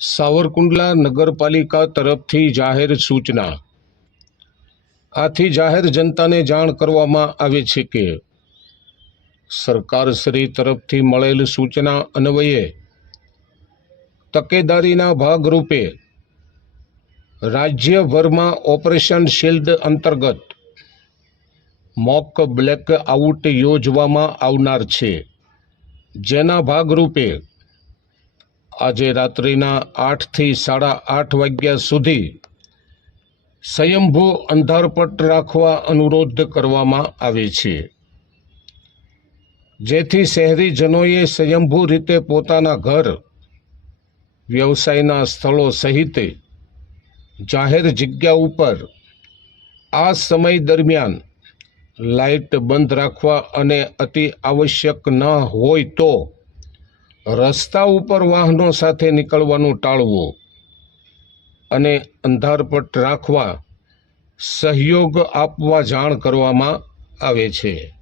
સાવરકુંડલા નગરપાલિકા તરફથી જાહેર સૂચના. આથી જાહેર જનતાને જાણ કરવામાં આવે છે કે સરકારશ્રી તરફથી મળેલ સૂચના અન્વયે તકેદારીના ભાગરૂપે રાજ્યભરમાં ઓપરેશન શિલ્ડ અંતર્ગત મોક બ્લેક આઉટ યોજવામાં આવનાર છે. જેના ભાગરૂપે આજે રાત્રિના આઠથી સાડા આઠ વાગ્યા સુધી સ્વયંભૂ અંધારપટ રાખવા અનુરોધ કરવામાં આવે છે. જેથી શહેરીજનોએ સ્વયંભૂ રીતે પોતાના ઘર, વ્યવસાયના સ્થળો સહિત જાહેર જગ્યા ઉપર આ સમય દરમિયાન લાઇટ બંધ રાખવા અને અતિ આવશ્યક ન હોય તો રસ્તા ઉપર વાહનો સાથે નીકળવાનું ટાળવું અને અંધારપટ રાખવા સહયોગ આપવા જાણ કરવામાં આવે છે.